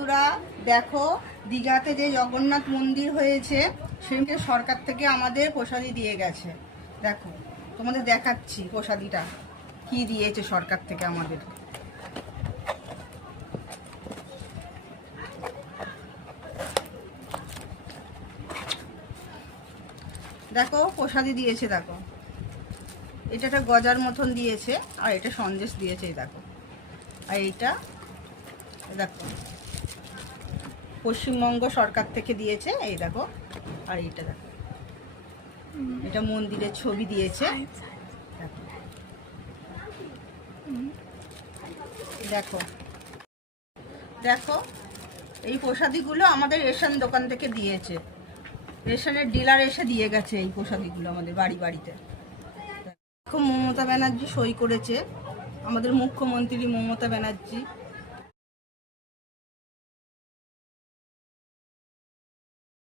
তোরা দেখো, দীঘাতে যে জগন্নাথ মন্দির হয়েছে সেখানে সরকার থেকে আমাদের প্রসাদী দিয়ে গেছে। দেখো তোমাদের দেখাচ্ছি প্রসাদীটা কি দিয়েছে সরকার থেকে আমাদের। দেখো প্রসাদী দিয়েছে, দেখো এটা একটা গজার মতন দিয়েছে আর এটা সন্দেশ দিয়েছে, এই দেখো। আর এইটা দেখো পশ্চিমবঙ্গ সরকার থেকে দিয়েছে, এই দেখো। আর এইটা দেখো, এটা মন্দিরের ছবি দিয়েছে। দেখো দেখো এই প্রসাদীগুলো আমাদের রেশন দোকান থেকে দিয়েছে, রেশনের ডিলার এসে দিয়ে গেছে এই প্রসাদীগুলো আমাদের বাড়ি বাড়িতে। দেখো মমতা ব্যানার্জি সই করেছে, আমাদের মুখ্যমন্ত্রী মমতা ব্যানার্জি।